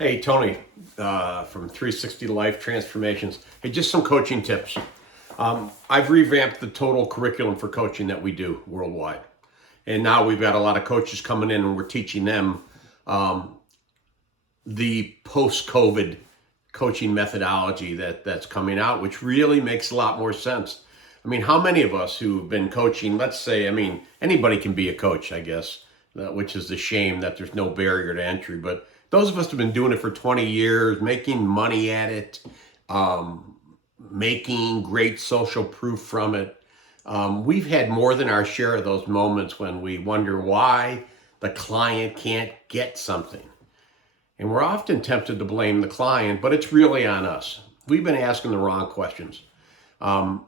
Hey, Tony, from 360 Life Transformations. Hey, just some coaching tips. I've revamped the total curriculum for coaching that we do worldwide. And now we've got a lot of coaches coming in and we're teaching them the post-COVID coaching methodology that's coming out, which really makes a lot more sense. I mean, how many of us who've been coaching, let's say, anybody can be a coach, I guess, which is a shame that there's no barrier to entry. But those of us who've been doing it for 20 years, making money at it, making great social proof from it, we've had more than our share of those moments when we wonder why the client can't get something. And we're often tempted to blame the client, but it's really on us. We've been asking the wrong questions. And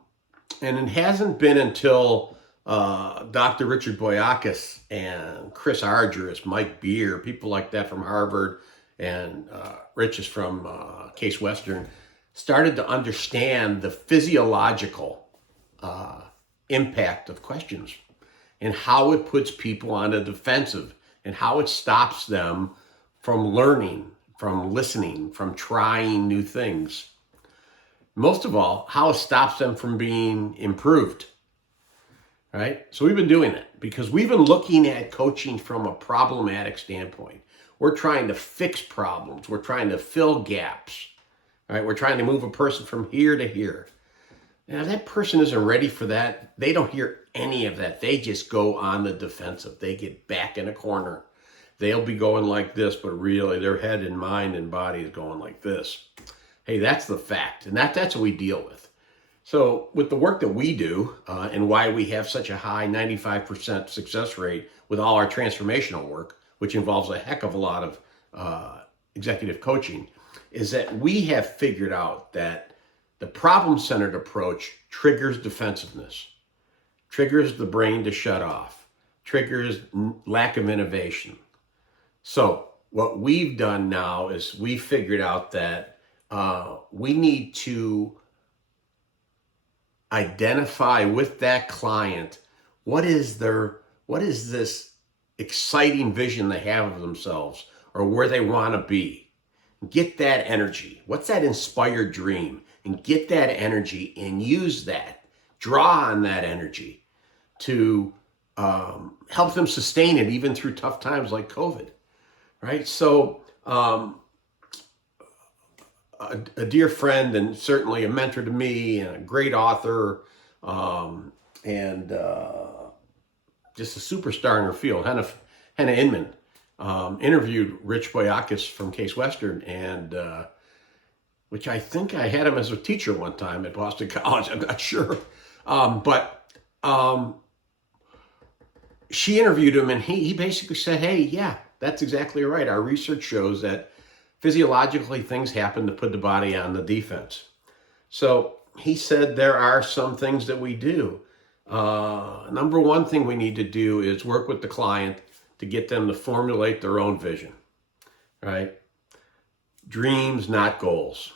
it hasn't been until Dr. Richard Boyakas and Chris Argyris, Mike Beer, people like that from Harvard, and Rich is from Case Western, started to understand the physiological impact of questions and how it puts people on the defensive and how it stops them from learning, from listening, from trying new things. Most of all, how it stops them from being improved, right? So we've been doing it because we've been looking at coaching from a problematic standpoint. We're trying to fix problems. We're trying to fill gaps, right? We're trying to move a person from here to here. Now, if that person isn't ready for that, they don't hear any of that. They just go on the defensive. They get back in a corner. They'll be going like this, but really their head and mind and body is going like this. Hey, that's the fact, and that's what we deal with. So with the work that we do and why we have such a high 95% success rate with all our transformational work, which involves a heck of a lot of executive coaching, is that we have figured out that the problem-centered approach triggers defensiveness, triggers the brain to shut off, triggers lack of innovation. So what we've done now is we figured out that we need to identify with that client what is this exciting vision they have of themselves or where they want to be. Get that energy. What's that inspired dream? And get that energy and use that. Draw on that energy to help them sustain it even through tough times like COVID, right? So a dear friend and certainly a mentor to me and a great author and just a superstar in her field, Henna Inman, interviewed Rich Boyakas from Case Western, and which I think I had him as a teacher one time at Boston College. I'm not sure. But she interviewed him and he basically said, hey, yeah, that's exactly right. Our research shows that physiologically, things happen to put the body on the defense. So he said there are some things that we do. Number one thing we need to do is work with the client to get them to formulate their own vision, right? Dreams, not goals.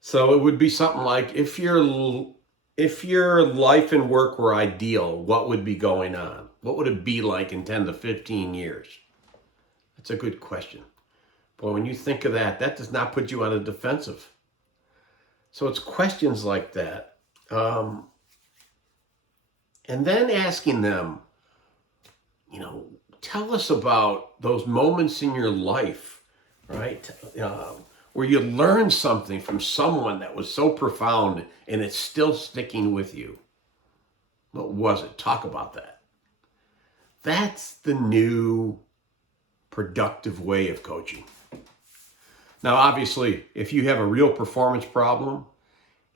So it would be something like, if your life and work were ideal, what would be going on? What would it be like in 10 to 15 years? That's a good question. But when you think of that, that does not put you on a defensive. So it's questions like that. And then asking them, tell us about those moments in your life, right? Where you learned something from someone that was so profound and it's still sticking with you. What was it? Talk about that. That's the new productive way of coaching. Now, obviously, if you have a real performance problem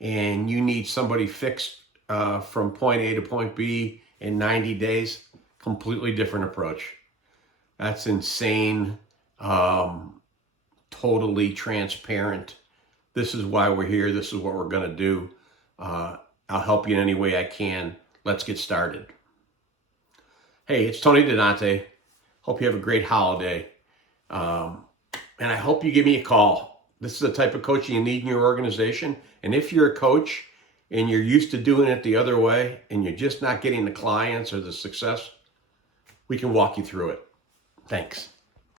and you need somebody fixed from point A to point B in 90 days, completely different approach. That's insane, totally transparent. This is why we're here. This is what we're going to do. I'll help you in any way I can. Let's get started. Hey, it's Tony Donante. Hope you have a great holiday. And I hope you give me a call. This is the type of coaching you need in your organization. And if you're a coach and you're used to doing it the other way and you're just not getting the clients or the success, we can walk you through it. Thanks.